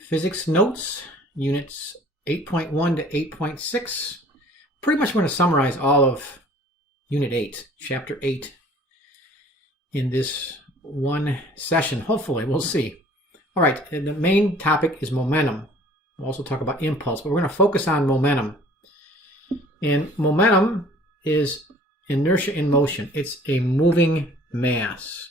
Physics notes, units 8.1 to 8.6. Pretty much going to summarize all of Unit 8, Chapter 8, in this one session. Hopefully, we'll see. All right, and the main topic is momentum. We'll also talk about impulse, but we're going to focus on momentum. And momentum is inertia in motion. It's a moving mass.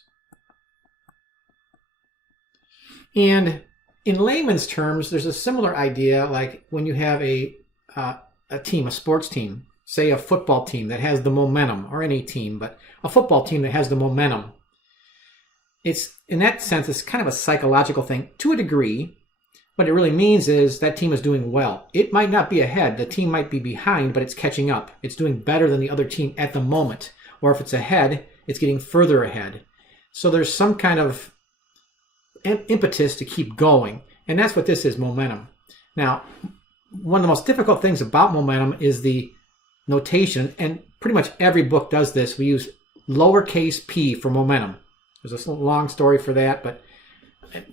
And in layman's terms, there's a similar idea like when you have a team, a sports team, say a football team that has the momentum, or any team, but a football team that has the momentum. It's, in that sense, it's kind of a psychological thing to a degree. What it really means is that team is doing well. It might not be ahead. The team might be behind, but it's catching up. It's doing better than the other team at the moment. Or if it's ahead, it's getting further ahead. So there's some kind of impetus to keep going. And that's what this is, momentum. Now, one of the most difficult things about momentum is the notation, and pretty much every book does this. We use lowercase p for momentum. There's a long story for that, but,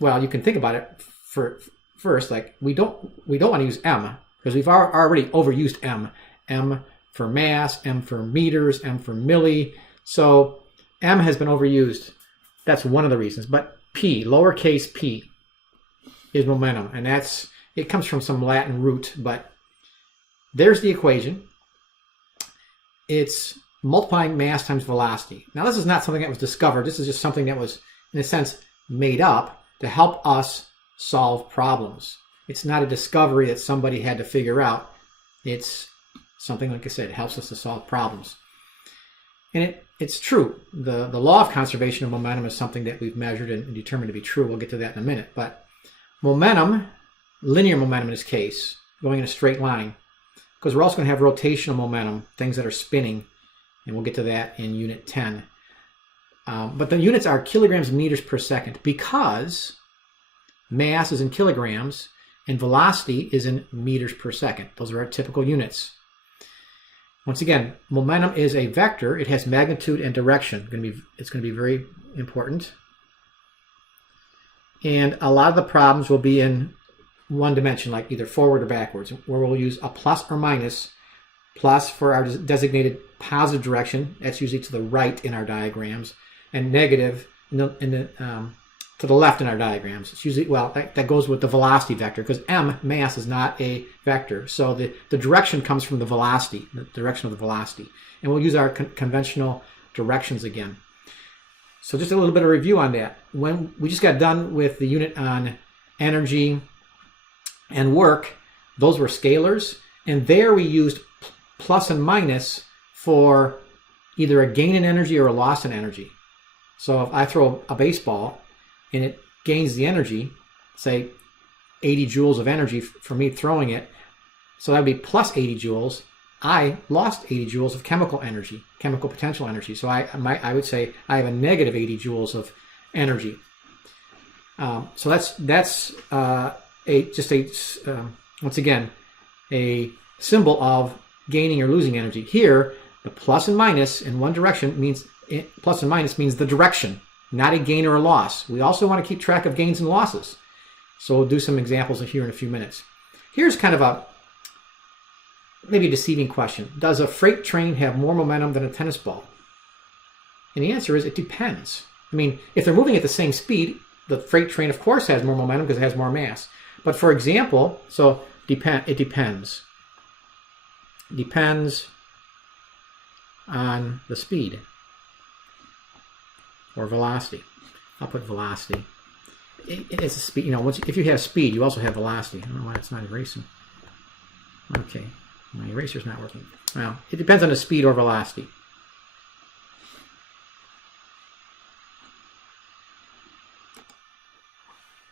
well, you can think about it for first. Like, we don't want to use m, because we've already overused m. M for mass, m for meters, m for milli. So m has been overused. That's one of the reasons. But p, lowercase p, is momentum, and it comes from some Latin root, but there's the equation. It's multiplying mass times velocity. Now, this is not something that was discovered. This is just something that was, in a sense, made up to help us solve problems. It's not a discovery that somebody had to figure out. It's something, like I said, it helps us to solve problems. And it's true. The law of conservation of momentum is something that we've measured and determined to be true. We'll get to that in a minute. But momentum, linear momentum in this case, going in a straight line, because we're also going to have rotational momentum, things that are spinning, and we'll get to that in Unit 10. But the units are kilograms and meters per second, because mass is in kilograms and velocity is in meters per second. Those are our typical units. Once again, momentum is a vector. It has magnitude and direction. It's going to be very important. And a lot of the problems will be in one dimension, like either forward or backwards, where we'll use a plus or minus. Plus for our designated positive direction, that's usually to the right in our diagrams, and negative to the left in our diagrams. It's usually, well, that goes with the velocity vector, because m, mass, is not a vector. So the direction comes from the velocity, the direction of the velocity. And we'll use our conventional directions again. So just a little bit of review on that. When we just got done with the unit on energy and work, those were scalars. And there we used plus and minus for either a gain in energy or a loss in energy. So if I throw a baseball and it gains the energy, say 80 joules of energy for me throwing it, so that would be plus 80 joules. I lost 80 joules of chemical energy, chemical potential energy. So I would say I have a negative 80 joules of energy. So that's once again, a symbol of gaining or losing energy. Here, the plus and minus in one direction means, plus and minus means the direction, not a gain or a loss. We also want to keep track of gains and losses. So we'll do some examples here in a few minutes. Here's kind of a maybe deceiving question. Does a freight train have more momentum than a tennis ball? And the answer is it depends. I mean, if they're moving at the same speed, the freight train, of course, has more momentum because it has more mass. But for example, so it depends. Depends on the speed or velocity. I'll put velocity. It's a speed. You know, if you have speed, you also have velocity. I don't know why it's not erasing. Okay, my eraser's not working. Well, it depends on the speed or velocity.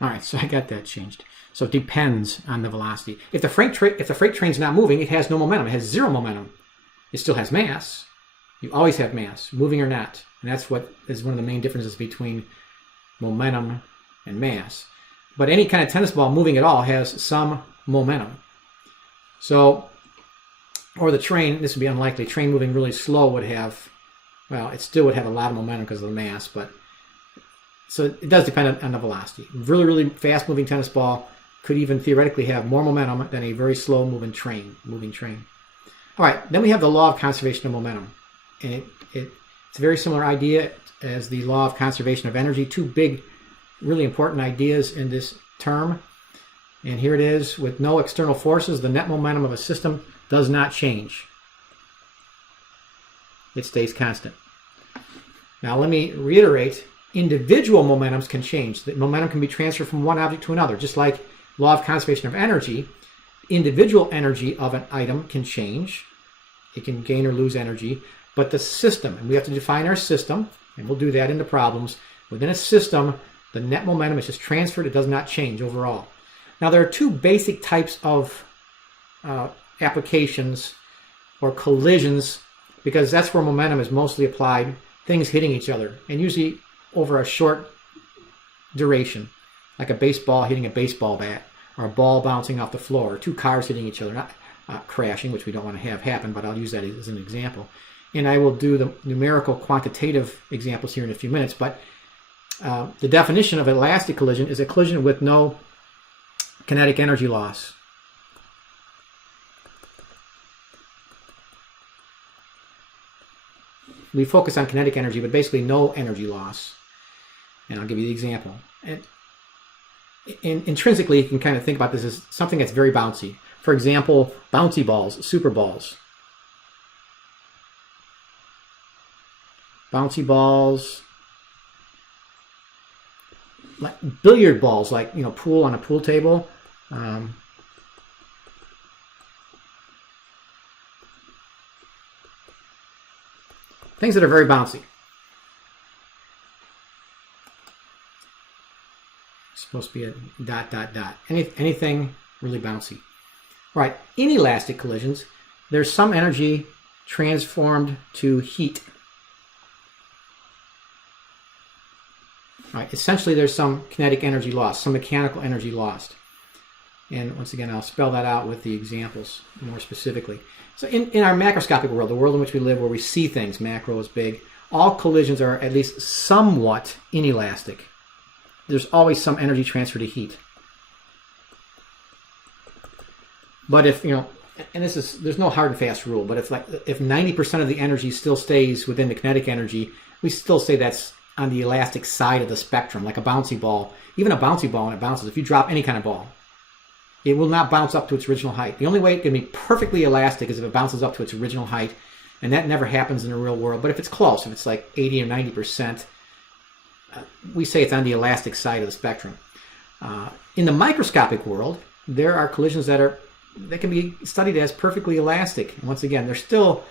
All right, so I got that changed. So it depends on the velocity. If the freight train's not moving, it has no momentum. It has zero momentum. It still has mass. You always have mass, moving or not. And that's what is one of the main differences between momentum and mass. But any kind of tennis ball moving at all has some momentum. So, or the train, this would be unlikely. Train moving really slow would have, well, it still would have a lot of momentum because of the mass, but so it does depend on the velocity. Really, really fast moving tennis ball, could even theoretically have more momentum than a very slow moving train. All right, then we have the law of conservation of momentum. And it's a very similar idea as the law of conservation of energy. Two big, really important ideas in this term. And here it is: with no external forces, the net momentum of a system does not change. It stays constant. Now let me reiterate, individual momentums can change. The momentum can be transferred from one object to another. Just like law of conservation of energy, individual energy of an item can change. It can gain or lose energy. But the system, and we have to define our system, and we'll do that in the problems. Within a system, the net momentum is just transferred. It does not change overall. Now there are two basic types of applications or collisions, because that's where momentum is mostly applied, things hitting each other, and usually over a short duration, like a baseball hitting a baseball bat, or a ball bouncing off the floor, or two cars hitting each other, not crashing, which we don't want to have happen, but I'll use that as an example. And I will do the numerical quantitative examples here in a few minutes, but the definition of elastic collision is a collision with no kinetic energy loss. We focus on kinetic energy, but basically no energy loss. And I'll give you the example. And intrinsically, you can kind of think about this as something that's very bouncy. For example, bouncy balls, super balls. Bouncy balls, like billiard balls, like, you know, pool on a pool table. Things that are very bouncy. It's supposed to be a ... Anything really bouncy. Right. Inelastic collisions, there's some energy transformed to heat. Right. Essentially, there's some kinetic energy lost, some mechanical energy lost. And once again, I'll spell that out with the examples more specifically. So in our macroscopic world, the world in which we live, where we see things, macro is big, all collisions are at least somewhat inelastic. There's always some energy transfer to heat. But if, you know, and there's no hard and fast rule, but if 90% of the energy still stays within the kinetic energy, we still say that's on the elastic side of the spectrum, like a bouncy ball. Even a bouncy ball, when it bounces, if you drop any kind of ball, it will not bounce up to its original height. The only way it can be perfectly elastic is if it bounces up to its original height, and that never happens in the real world. But if it's close, if it's like 80 or 90%, we say it's on the elastic side of the spectrum. In the microscopic world, there are collisions that can be studied as perfectly elastic. And once again, they're still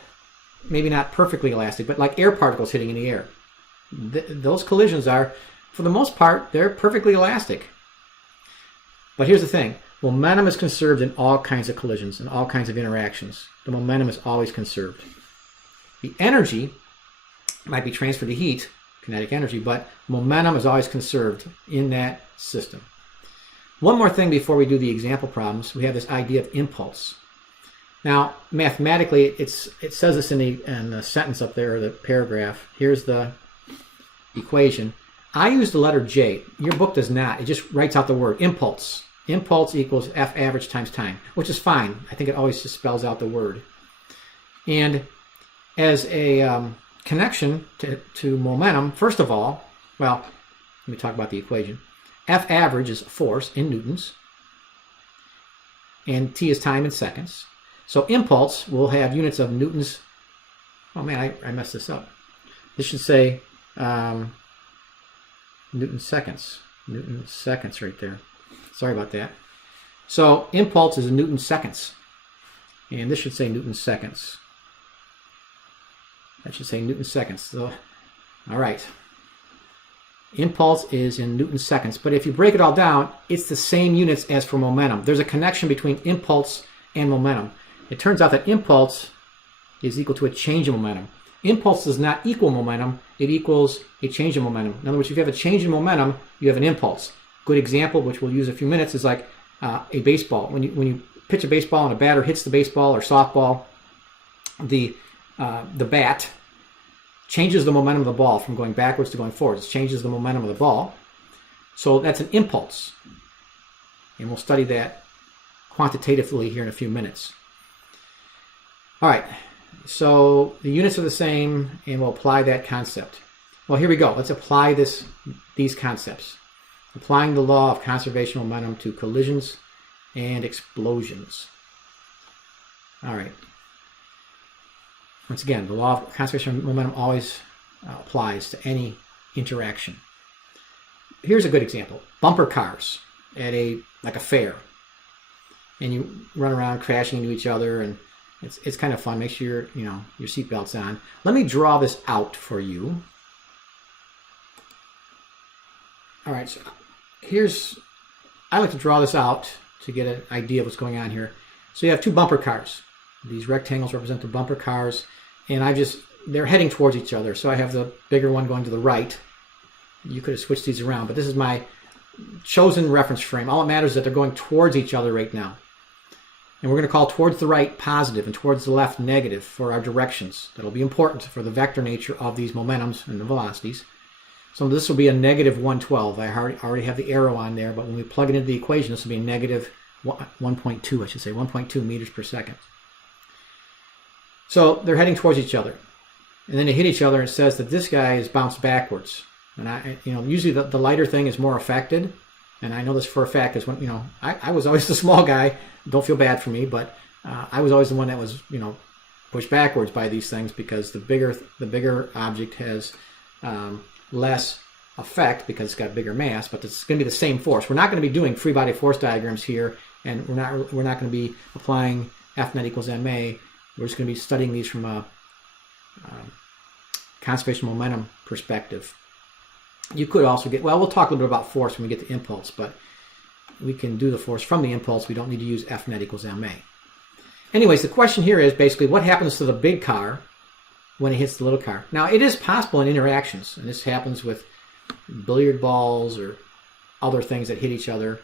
maybe not perfectly elastic, but like air particles hitting in the air. Those collisions are, for the most part, they're perfectly elastic. But here's the thing. Momentum is conserved in all kinds of collisions and all kinds of interactions. The momentum is always conserved. The energy might be transferred to heat, kinetic energy, but momentum is always conserved in that system. One more thing before we do the example problems. We have this idea of impulse. Now, mathematically, it says this in the sentence up there, or the paragraph. Here's the equation. I use the letter J. Your book does not. It just writes out the word impulse. Impulse equals F average times time, which is fine. I think it always just spells out the word. And as a connection to momentum, first of all, well, let me talk about the equation. F average is force in newtons, and T is time in seconds. So impulse will have units of newtons. Oh man, I messed this up. This should say Newton seconds. Newton seconds right there. Sorry about that. So impulse is in Newton seconds. And this should say Newton seconds. That should say Newton seconds. So, all right. Impulse is in Newton seconds. But if you break it all down, it's the same units as for momentum. There's a connection between impulse and momentum. It turns out that impulse is equal to a change in momentum. Impulse does not equal momentum. It equals a change in momentum. In other words, if you have a change in momentum, you have an impulse. Good example, which we'll use in a few minutes, is like a baseball. When you pitch a baseball and a batter hits the baseball or softball, the bat changes the momentum of the ball from going backwards to going forwards. It changes the momentum of the ball. So that's an impulse. And we'll study that quantitatively here in a few minutes. All right, so the units are the same, and we'll apply that concept. Well, here we go. Let's apply these concepts. Applying the law of conservation of momentum to collisions and explosions. All right. Once again, the law of conservation of momentum always applies to any interaction. Here's a good example. Bumper cars at like a fair. And you run around crashing into each other, and it's kind of fun. Make sure your seatbelt's on. Let me draw this out for you. All right, so I like to draw this out to get an idea of what's going on here. So you have two bumper cars. These rectangles represent the bumper cars, and they're heading towards each other. So I have the bigger one going to the right. You could have switched these around, but this is my chosen reference frame. All that matters is that they're going towards each other right now. And we're going to call towards the right positive and towards the left negative for our directions. That'll be important for the vector nature of these momentums and the velocities. So this will be a negative 112. I already have the arrow on there, but when we plug it into the equation, this will be a negative 1.2, I should say, 1.2 meters per second. So they're heading towards each other. And then they hit each other, and it says that this guy is bounced backwards. And usually the lighter thing is more affected. And I know this for a fact, because when I was always the small guy. Don't feel bad for me, but I was always the one that was pushed backwards by these things, because the bigger object has less effect because it's got bigger mass, but it's going to be the same force. We're not going to be doing free body force diagrams here, and we're not going to be applying F net equals ma. We're just going to be studying these from a conservation momentum perspective. You could also we'll talk a little bit about force when we get to impulse, but we can do the force from the impulse. We don't need to use F net equals ma. Anyways, the question here is basically what happens to the big car when it hits the little car. Now, it is possible in interactions, and this happens with billiard balls or other things that hit each other.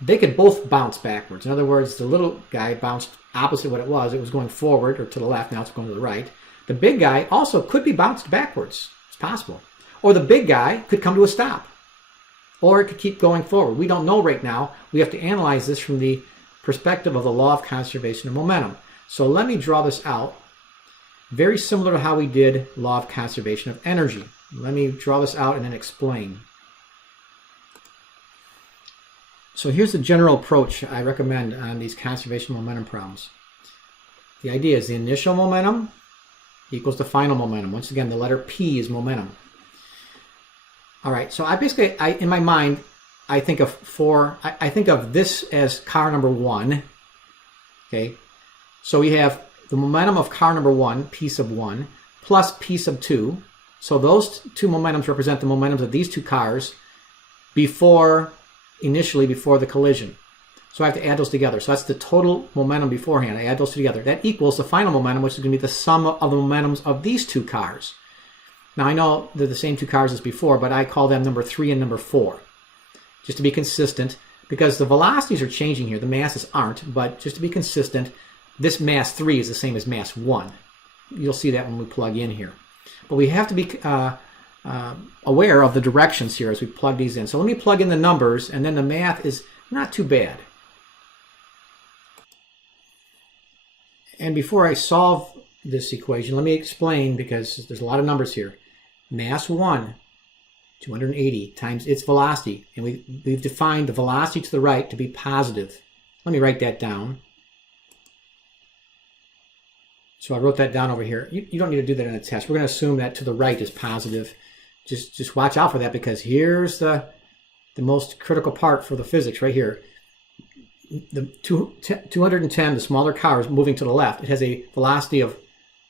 They could both bounce backwards. In other words, the little guy bounced opposite what it was. It was going forward or to the left. Now it's going to the right. The big guy also could be bounced backwards. It's possible. Or the big guy could come to a stop. Or it could keep going forward. We don't know right now. We have to analyze this from the perspective of the law of conservation of momentum. So let me draw this out, very similar to how we did law of conservation of energy. Let me draw this out and then explain. So here's the general approach I recommend on these conservation momentum problems. The idea is the initial momentum equals the final momentum. Once again, the letter P is momentum. All right, so in my mind, I think of this as car number one. Okay, so we have the momentum of car number one, P sub 1, plus P sub 2. So those two momentums represent the momentums of these two cars initially before the collision. So I have to add those together. So that's the total momentum beforehand. I add those two together. That equals the final momentum, which is going to be the sum of the momentums of these two cars. Now, I know they're the same two cars as before, but I call them number 3 and number 4, just to be consistent, because the velocities are changing here. The masses aren't, but just to be consistent, this mass 3 is the same as mass 1. You'll see that when we plug in here. But we have to be aware of the directions here as we plug these in. So let me plug in the numbers, and then the math is not too bad. And before I solve this equation, let me explain, because there's a lot of numbers here. Mass 1, 280, times its velocity. And we've defined the velocity to the right to be positive. Let me write that down. So I wrote that down over here. You don't need to do that in a test. We're going to assume that to the right is positive. Just watch out for that, because here's the most critical part for the physics right here. The 210, the smaller car, is moving to the left. It has a velocity of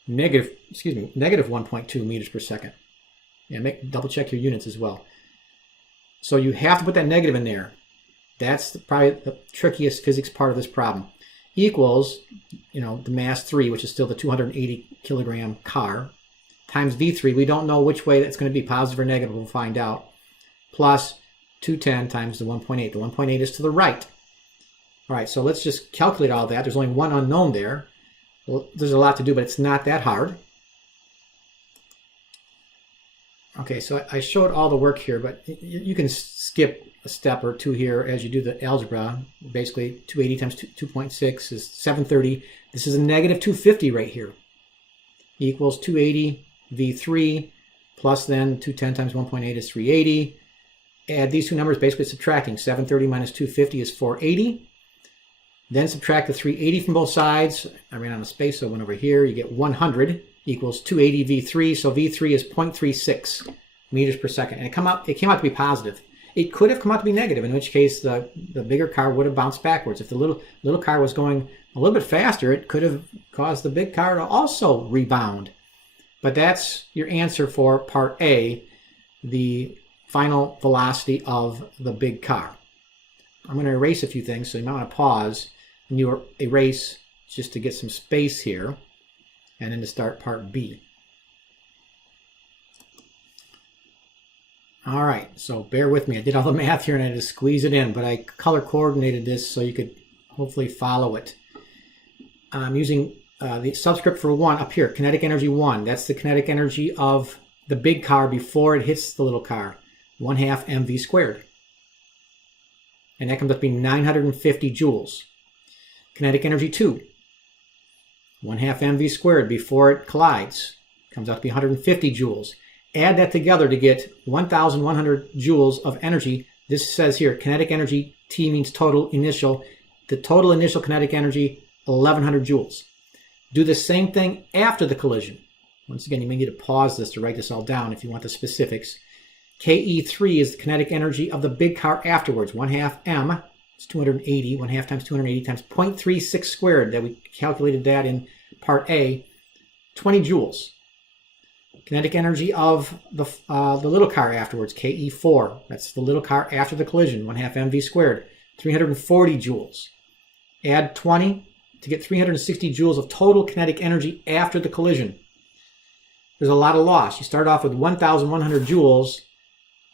negative 1.2 meters per second. Yeah, double check your units as well. So you have to put that negative in there. That's probably the trickiest physics part of this problem. Equals, the mass 3, which is still the 280 kilogram car, times V3. We don't know which way that's going to be, positive or negative. We'll find out. Plus 210 times the 1.8. The 1.8 is to the right. All right, so let's just calculate all that. There's only one unknown there. Well, there's a lot to do, but it's not that hard. Okay, so I showed all the work here, but you can skip a step or two here as you do the algebra. Basically, 280 times 2.6 is 730. This is a negative 250 right here. Equals 280 V3 plus then 210 times 1.8 is 380. Add these two numbers, basically subtracting. 730 minus 250 is 480. Then subtract the 380 from both sides. I ran out of space, so I went over here. You get 100 equals 280 V3. So V3 is 0.36 meters per second. And it came out to be positive. It could have come out to be negative, in which case the bigger car would have bounced backwards. If the little car was going a little bit faster, it could have caused the big car to also rebound. But that's your answer for part A, the final velocity of the big car. I'm going to erase a few things, so you might want to pause and you erase just to get some space here, and then to start part B. All right, so bear with me. I did all the math here and I had to squeeze it in, but I color coordinated this so you could hopefully follow it. I'm using the subscript for 1 up here, kinetic energy 1. That's the kinetic energy of the big car before it hits the little car, 1/2 mv squared. And that comes up to be 950 joules. Kinetic energy 2, 1/2 mv squared before it collides, comes out to be 150 joules. Add that together to get 1,100 joules of energy. This says here, kinetic energy, T means total initial. The total initial kinetic energy, 1,100 joules. Do the same thing after the collision. Once again, you may need to pause this to write this all down if you want the specifics. KE3 is the kinetic energy of the big car afterwards, 1/2 m. It's 280, 1/2 times 280 times 0.36 squared. That we calculated that in part A, 20 joules. Kinetic energy of the little car afterwards, KE4. That's the little car after the collision, 1/2 mv squared, 340 joules. Add 20 to get 360 joules of total kinetic energy after the collision. There's a lot of loss. You start off with 1,100 joules,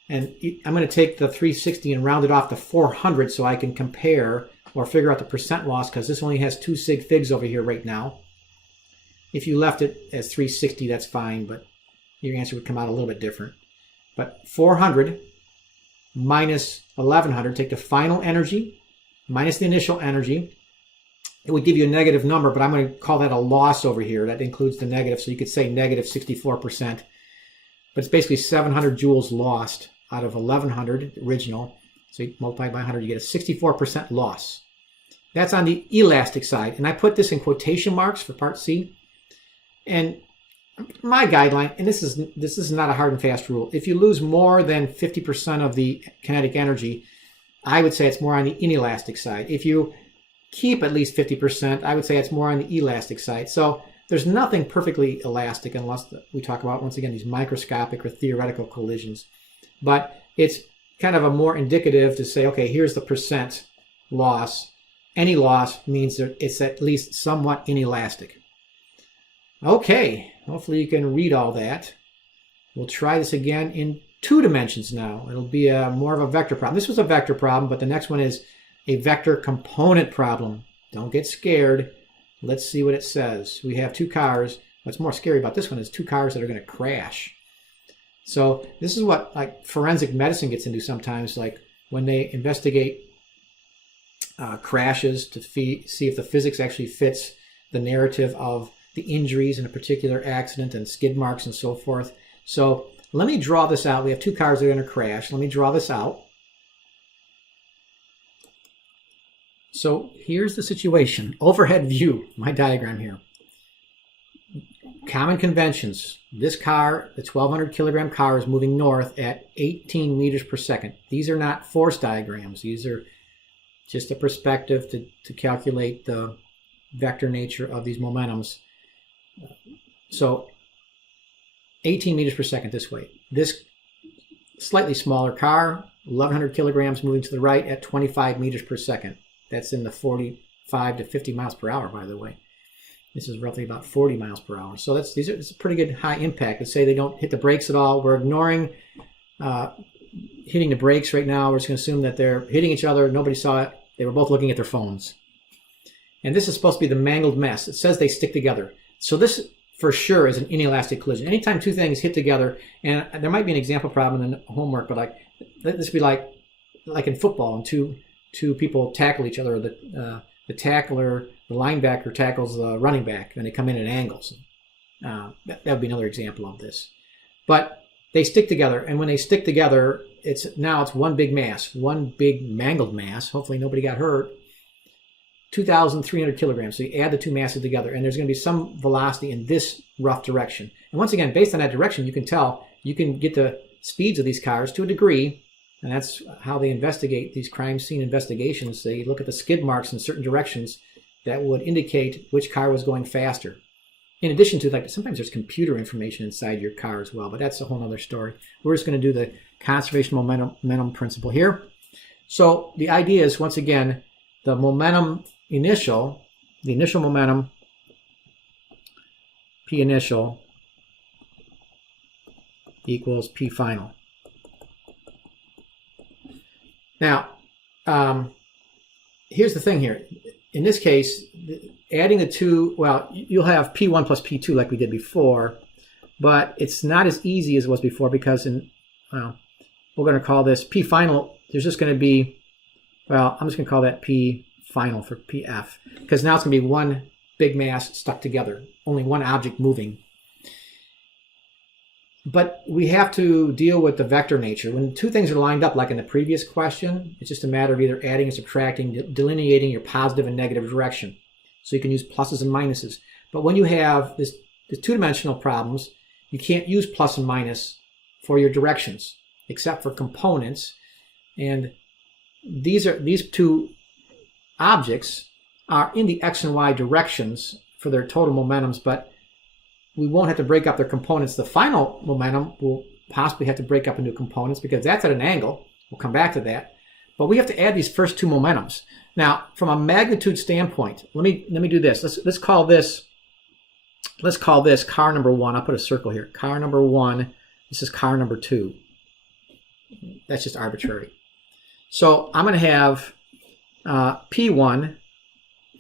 and I'm going to take the 360 and round it off to 400 so I can compare or figure out the percent loss, because this only has 2 sig figs over here right now. If you left it as 360, that's fine, but your answer would come out a little bit different. But 400 minus 1,100, take the final energy minus the initial energy. It would give you a negative number, but I'm going to call that a loss over here. That includes the negative, so you could say negative 64%. But it's basically 700 joules lost out of 1,100 original. So you multiply by 100, you get a 64% loss. That's on the elastic side. And I put this in quotation marks for part C. And my guideline, and this is not a hard and fast rule, if you lose more than 50% of the kinetic energy, I would say it's more on the inelastic side. If you keep at least 50%, I would say it's more on the elastic side. So there's nothing perfectly elastic unless we talk about, once again, these microscopic or theoretical collisions. But it's kind of a more indicative to say, okay, here's the percent loss. Any loss means that it's at least somewhat inelastic. Okay, hopefully you can read all that. We'll try this again in 2 dimensions now. It'll be more of a vector problem. This was a vector problem, but the next one is a vector component problem. Don't get scared. Let's see what it says. We have 2 cars. What's more scary about this one is 2 cars that are going to crash. So this is what like forensic medicine gets into sometimes, like when they investigate crashes to see if the physics actually fits the narrative of the injuries in a particular accident and skid marks and so forth. So let me draw this out. We have 2 cars that are going to crash. Let me draw this out. So here's the situation. Overhead view, my diagram here. Common conventions. This car, the 1,200 kilogram car, is moving north at 18 meters per second. These are not force diagrams. These are just a perspective to calculate the vector nature of these momentums. So 18 meters per second this way. This slightly smaller car, 1,100 kilograms, moving to the right at 25 meters per second. That's in the 45 to 50 miles per hour, by the way. This is roughly about 40 miles per hour. So it's a pretty good high impact. Let's say they don't hit the brakes at all. We're ignoring hitting the brakes right now. We're just going to assume that they're hitting each other. Nobody saw it. They were both looking at their phones. And this is supposed to be the mangled mess. It says they stick together. So this for sure is an inelastic collision. Anytime two things hit together, and there might be an example problem in the homework, but like this would be like in football, and two people tackle each other. The tackler, the linebacker tackles the running back, and they come in at angles. That would be another example of this. But they stick together, and when they stick together, it's one big mass, one big mangled mass. Hopefully nobody got hurt. 2,300 kilograms. So you add the two masses together, and there's going to be some velocity in this rough direction. And once again, based on that direction, you can get the speeds of these cars to a degree, and that's how they investigate these crime scene investigations. They look at the skid marks in certain directions that would indicate which car was going faster. In addition to, like, sometimes there's computer information inside your car as well, but that's a whole other story. We're just going to do the conservation momentum principle here. So the idea is, once again, the initial momentum, P initial equals P final. Now, here's the thing here. In this case, adding the two, well, you'll have P1 plus P2 like we did before, but it's not as easy as it was before because we're going to call this P final. There's just going to be, well, I'm just going to call that P final for PF, because now it's going to be one big mass stuck together, only one object moving. But we have to deal with the vector nature. When two things are lined up, like in the previous question, it's just a matter of either adding and subtracting, delineating your positive and negative direction. So you can use pluses and minuses. But when you have the two-dimensional problems, you can't use plus and minus for your directions, except for components. And these two objects are in the x and y directions for their total momentums, but we won't have to break up their components. The final momentum will possibly have to break up into components because that's at an angle. We'll come back to that. But we have to add these first two momentums. Now, from a magnitude standpoint, let me do this. Let's call this car number one. I'll put a circle here. Car number one. This is car number two. That's just arbitrary. So I'm going to have P1.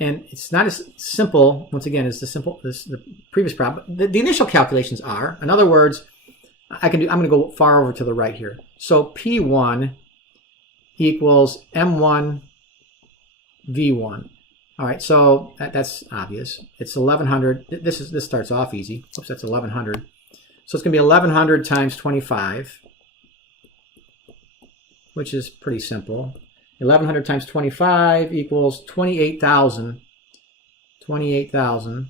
And it's not as simple, once again, as the previous problem. The initial calculations are, in other words, I'm going to go far over to the right here. So P1 equals M1 V1. All right, so that's obvious. It's 1,100. This starts off easy. Oops, that's 1,100. So it's going to be 1,100 times 25, which is pretty simple. 1,100 times 25 equals 28,000. 28,000.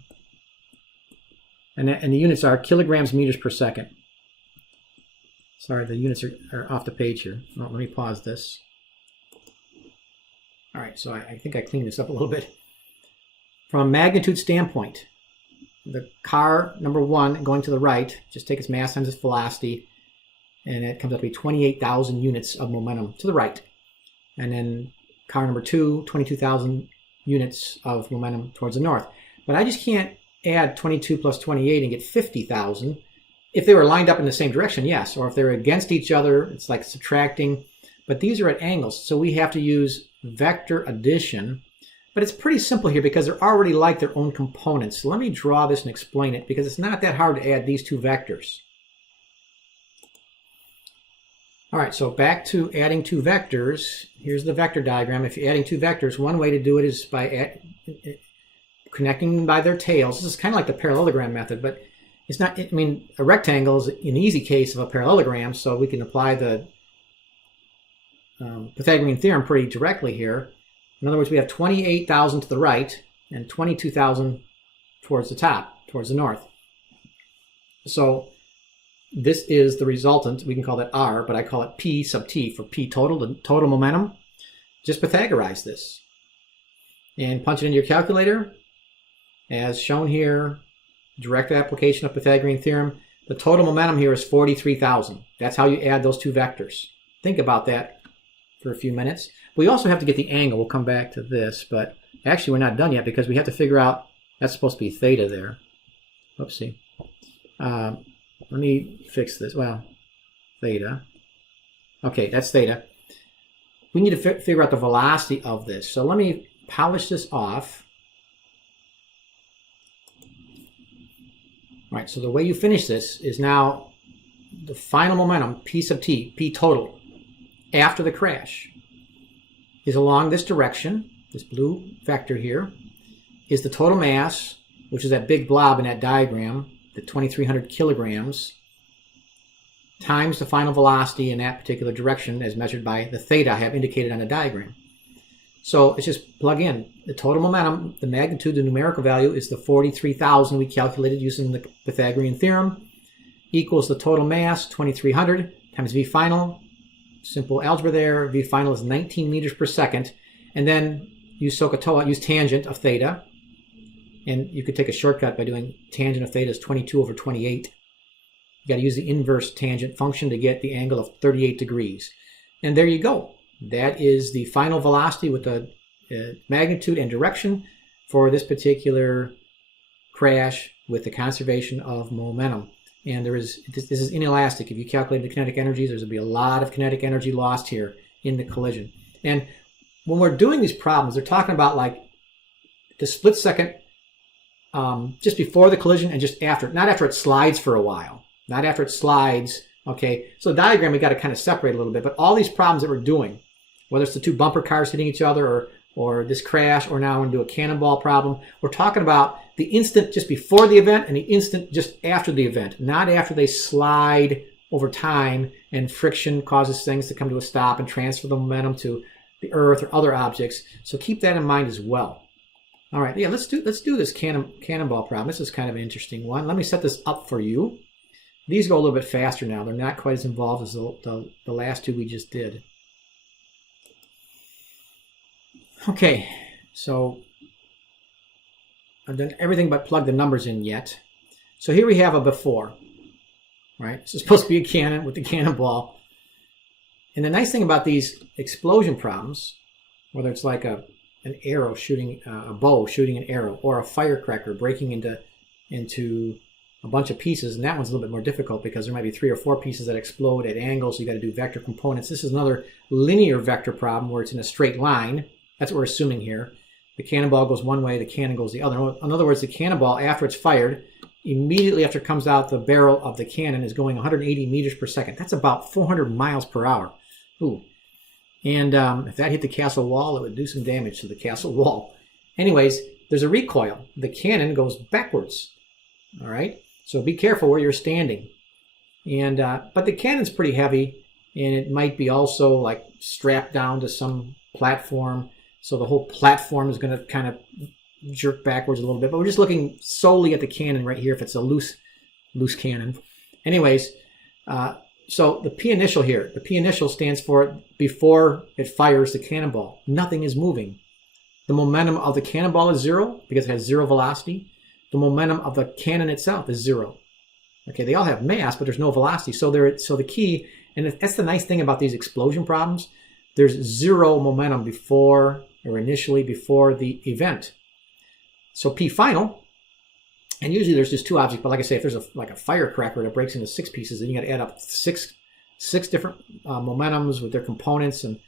And the units are kilograms meters per second. Sorry, the units are off the page here. Oh, let me pause this. All right, so I think I cleaned this up a little bit. From a magnitude standpoint, the car number one going to the right, just take its mass times its velocity, and it comes up to be 28,000 units of momentum to the right. And then car number two, 22,000 units of momentum towards the north. But I just can't add 22 plus 28 and get 50,000. If they were lined up in the same direction, yes. Or if they're against each other, it's like subtracting. But these are at angles, so we have to use vector addition. But it's pretty simple here because they're already like their own components. So let me draw this and explain it because it's not that hard to add these two vectors. All right, so back to adding two vectors. Here's the vector diagram. If you're adding two vectors, one way to do it is by connecting them by their tails. This is kind of like the parallelogram method, but it's not, I mean, a rectangle is an easy case of a parallelogram, so we can apply the Pythagorean theorem pretty directly here. In other words, we have 28,000 to the right and 22,000 towards the top, towards the north. So this is the resultant. We can call that R, but I call it P sub T for P total, the total momentum. Just Pythagorize this and punch it into your calculator. As shown here, direct application of Pythagorean theorem. The total momentum here is 43,000. That's how you add those two vectors. Think about that for a few minutes. We also have to get the angle. We'll come back to this, but actually we're not done yet because we have to figure out, that's supposed to be theta there. Oopsie. Let me fix this. Well, theta. Okay, that's theta. We need to figure out the velocity of this. So let me polish this off. All right, so the way you finish this is now the final momentum, P sub t, P total, after the crash, is along this direction, this blue vector here, is the total mass, which is that big blob in that diagram, the 2,300 kilograms, times the final velocity in that particular direction as measured by the theta I have indicated on the diagram. So it's just plug in the total momentum, the magnitude, the numerical value is the 43,000 we calculated using the Pythagorean theorem, equals the total mass, 2,300, times V final, simple algebra there, V final is 19 meters per second, and then use SOHCAHTOA, use tangent of theta, and you could take a shortcut by doing tangent of theta is 22 over 28. You got to use the inverse tangent function to get the angle of 38 degrees. And there you go. That is the final velocity with the magnitude and direction for this particular crash with the conservation of momentum. And this is inelastic. If you calculate the kinetic energies, there's going to be a lot of kinetic energy lost here in the collision. And when we're doing these problems, they're talking about like the split second just before the collision and just after, not after it slides for a while. Not after it slides, okay? So the diagram, we got to kind of separate a little bit, but all these problems that we're doing, whether it's the two bumper cars hitting each other or this crash, or now we're going to do a cannonball problem, we're talking about the instant just before the event and the instant just after the event, not after they slide over time and friction causes things to come to a stop and transfer the momentum to the earth or other objects. So keep that in mind as well. All right, yeah, let's do this cannonball problem. This is kind of an interesting one. Let me set this up for you. These go a little bit faster now. They're not quite as involved as the last two we just did. Okay, so I've done everything but plug the numbers in yet. So here we have a before, right? This is supposed to be a cannon with the cannonball. And the nice thing about these explosion problems, whether it's like an arrow shooting, a bow shooting an arrow, or a firecracker breaking into a bunch of pieces, and that one's a little bit more difficult because there might be 3 or 4 pieces that explode at angles, so you got to do vector components. This is another linear vector problem where it's in a straight line. That's what we're assuming here. The cannonball goes one way, the cannon goes the other. In other words, the cannonball, after it's fired, immediately after it comes out the barrel of the cannon is going 180 meters per second. That's about 400 miles per hour. Ooh. And if that hit the castle wall, it would do some damage to the castle wall. Anyways, there's a recoil. The cannon goes backwards. All right? So be careful where you're standing. And but the cannon's pretty heavy, and it might be also like strapped down to some platform. So the whole platform is going to kind of jerk backwards a little bit. But we're just looking solely at the cannon right here if it's a loose cannon. Anyways, so the P initial here, the P initial stands for before it fires the cannonball. Nothing is moving. The momentum of the cannonball is 0 because it has 0 velocity. The momentum of the cannon itself is 0. Okay, they all have mass, but there's no velocity. So the key, and that's the nice thing about these explosion problems, there's 0 momentum before or initially before the event. So P final, and usually there's just 2 objects, but like I say, if there's like a firecracker that breaks into 6 pieces, then you got to add up six different momentums with their components, and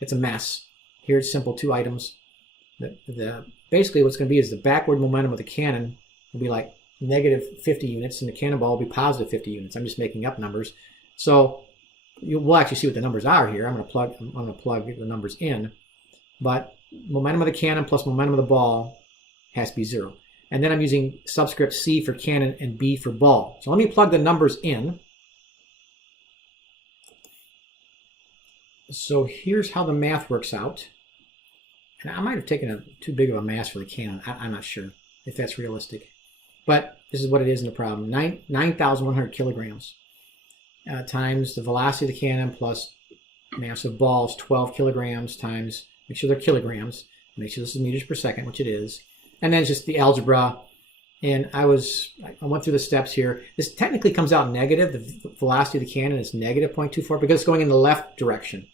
it's a mess. Here it's simple 2 items. Basically what's going to be is the backward momentum of the cannon will be like negative 50 units, and the cannonball will be positive 50 units. I'm just making up numbers. So we'll actually see what the numbers are here. I'm going to plug the numbers in. But momentum of the cannon plus momentum of the ball has to be 0. And then I'm using subscript C for cannon and B for ball. So let me plug the numbers in. So here's how the math works out. And I might have taken too big of a mass for the cannon. I'm not sure if that's realistic. But this is what it is in the problem. 9,100 kilograms times the velocity of the cannon plus mass of balls, 12 kilograms times, make sure they're kilograms, make sure this is meters per second, which it is. And then just the algebra. And I went through the steps here. This technically comes out negative. The velocity of the cannon is negative 0.24 because it's going in the left direction.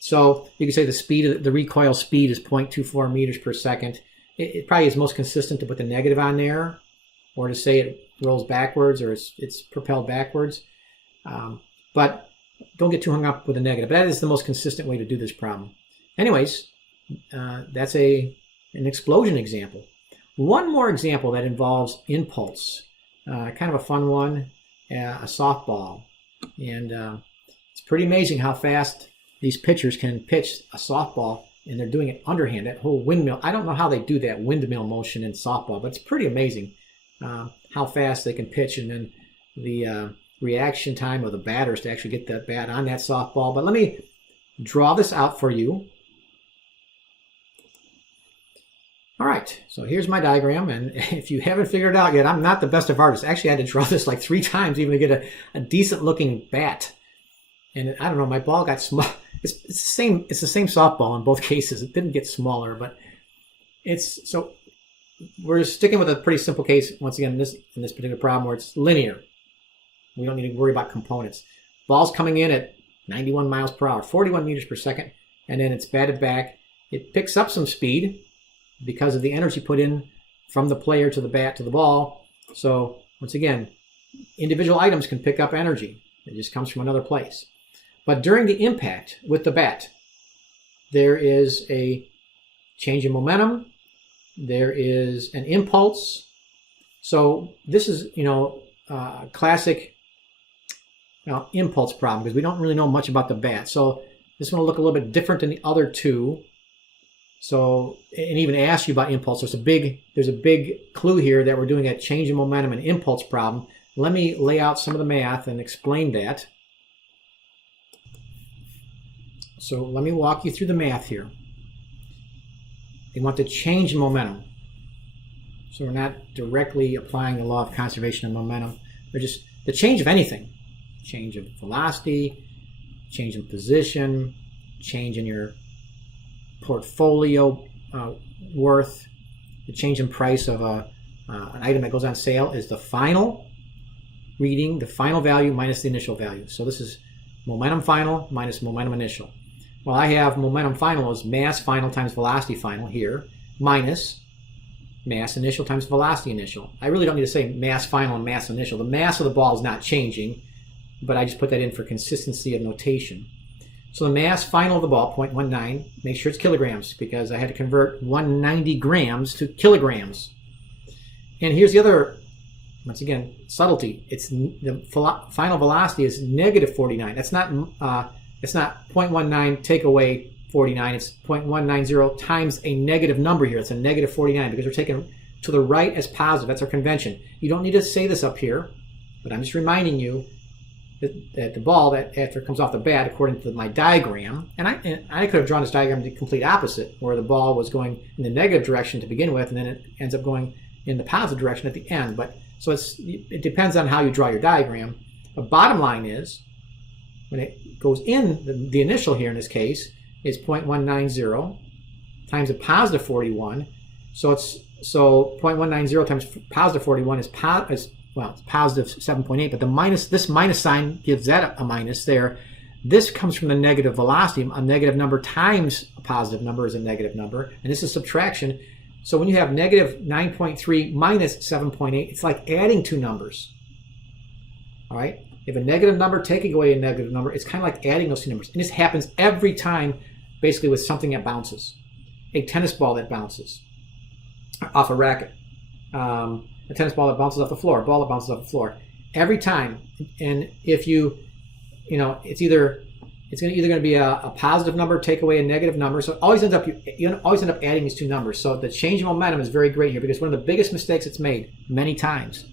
So you can say the recoil speed is 0.24 meters per second. It probably is most consistent to put the negative on there, or to say it rolls backwards or it's propelled backwards. But don't get too hung up with the negative. That is the most consistent way to do this problem. Anyways, that's an explosion example. One more example that involves impulse. kind of a fun one, a softball. And it's pretty amazing how fast these pitchers can pitch a softball, and they're doing it underhand, that whole windmill. I don't know how they do that windmill motion in softball, but it's pretty amazing how fast they can pitch, and then the reaction time of the batters to actually get that bat on that softball. But let me draw this out for you. All right, so here's my diagram, and if you haven't figured it out yet, I'm not the best of artists. Actually, I had to draw this like 3 times even to get a decent looking bat. And I don't know, my ball got small. It's the same softball in both cases. It didn't get smaller, but so we're sticking with a pretty simple case once again in this particular problem where it's linear. We don't need to worry about components. Ball's coming in at 91 miles per hour, 41 meters per second, and then it's batted back. It picks up some speed because of the energy put in from the player to the bat to the ball. So once again, individual items can pick up energy. It just comes from another place. But during the impact with the bat, there is a change in momentum. There is an impulse. So this is, a classic impulse problem because we don't really know much about the bat. So this one will look a little bit different than the other two. So, and even ask you about impulse. There's a big clue here that we're doing a change in momentum and impulse problem. Let me lay out some of the math and explain that. So let me walk you through the math here. They want the change in momentum. So we're not directly applying the law of conservation of momentum. They're just the change of anything. Change of velocity, change in position, change in your portfolio worth, the change in price of an item that goes on sale is the final reading, the final value minus the initial value. So this is momentum final minus momentum initial. Well, I have momentum final as mass final times velocity final here, minus mass initial times velocity initial. I really don't need to say mass final and mass initial. The mass of the ball is not changing, but I just put that in for consistency of notation. So the mass final of the ball, 0.19, make sure it's kilograms because I had to convert 190 grams to kilograms. And here's the other, once again, subtlety. It's the final velocity is negative 49. That's not 0.19 take away 49. It's 0.190 times a negative number here. It's a negative 49 because we're taking to the right as positive. That's our convention. You don't need to say this up here, but I'm just reminding you that the ball, that after it comes off the bat, according to my diagram, and I could have drawn this diagram the complete opposite, where the ball was going in the negative direction to begin with, and then it ends up going in the positive direction at the end. But so it depends on how you draw your diagram. The bottom line is, when it goes in, the initial here in this case is 0.190 times a positive 41. So 0.190 times positive 41 is it's positive 7.8, but this minus sign gives that a minus there. This comes from the negative velocity. A negative number times a positive number is a negative number, and this is subtraction. So when you have negative 9.3 minus 7.8, it's like adding two numbers. All right? If a negative number taking away a negative number, it's kind of like adding those two numbers. And this happens every time, basically, with something that bounces. A tennis ball that bounces off a racket. A tennis ball that bounces off the floor, a ball that bounces off the floor. Every time. And if it's either going to be a positive number, take away a negative number. So it always ends up, you always end up adding these two numbers. So the change in momentum is very great here because one of the biggest mistakes it's made many times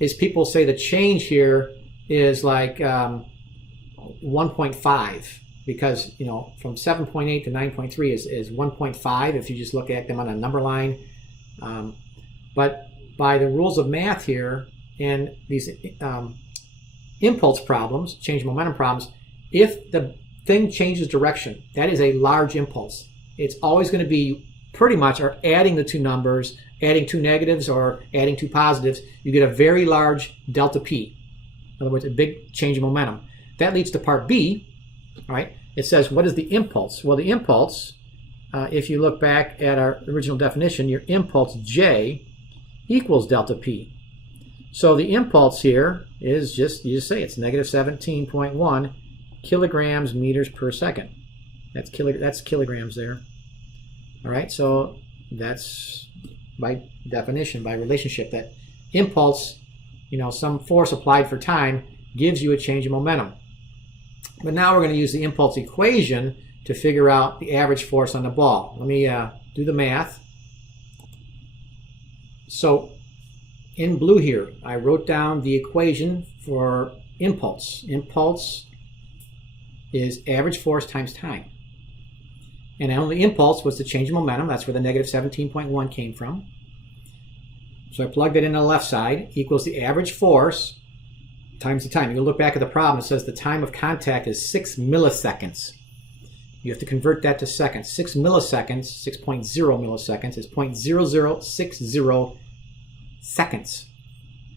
is people say the change here is like 1.5 because, from 7.8 to 9.3 is 1.5 if you just look at them on a number line. But by the rules of math here and these impulse problems, change momentum problems, if the thing changes direction, that is a large impulse. It's always going to be pretty much or adding the two numbers, adding two negatives or adding two positives, you get a very large delta P. In other words, a big change in momentum. That leads to part B. All right. It says, what is the impulse? Well, the impulse, if you look back at our original definition, your impulse J equals delta P. So the impulse here is you just say it's negative 17.1 kilograms meters per second. That's kilograms there. All right, so that's by definition, by relationship, that impulse some force applied for time gives you a change in momentum. But now we're going to use the impulse equation to figure out the average force on the ball. Let me do the math. So in blue here, I wrote down the equation for impulse. Impulse is average force times time. And only impulse was the change in momentum. That's where the negative 17.1 came from. So I plugged it in the left side, equals the average force times the time. You look back at the problem, it says the time of contact is 6 milliseconds. You have to convert that to seconds. 6 milliseconds, 6.0 milliseconds is 0.0060 seconds.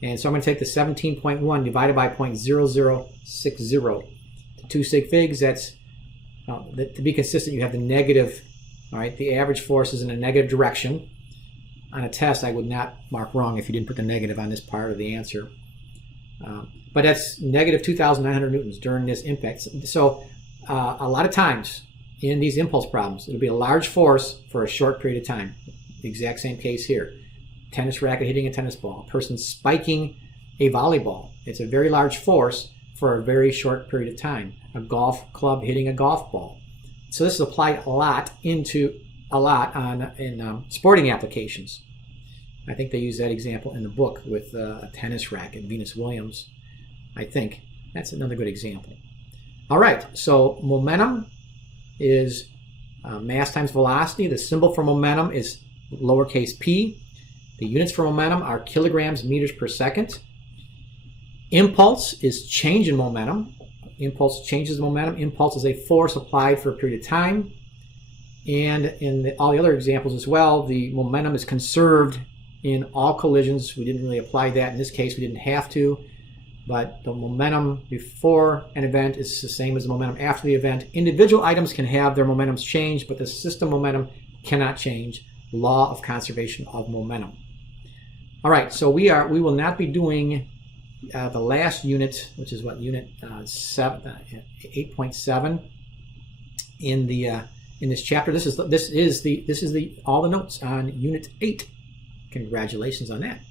And so I'm going to take the 17.1 divided by 0.0060. To 2 sig figs, that's, to be consistent, you have the negative, all right? The average force is in a negative direction. On a test, I would not mark wrong if you didn't put the negative on this part of the answer. But that's negative 2,900 newtons during this impact. So a lot of times in these impulse problems, it'll be a large force for a short period of time. The exact same case here. Tennis racket hitting a tennis ball. A person spiking a volleyball. It's a very large force for a very short period of time. A golf club hitting a golf ball. So this is applied a lot in sporting applications. I think they use that example in the book with a tennis racket, Venus Williams. I think that's another good example. All right, so momentum is mass times velocity. The symbol for momentum is lowercase p. The units for momentum are kilograms meters per second. Impulse is change in momentum. Impulse changes momentum. Impulse is a force applied for a period of time. And in all the other examples as well, the momentum is conserved in all collisions. We didn't really apply that in this case. We didn't have to. But the momentum before an event is the same as the momentum after the event. Individual items can have their momentums change, but the system momentum cannot change. Law of conservation of momentum. All right, so we will not be doing the last unit, which is what, unit 8.7 in this chapter. This is all the notes on unit 8. Congratulations on that.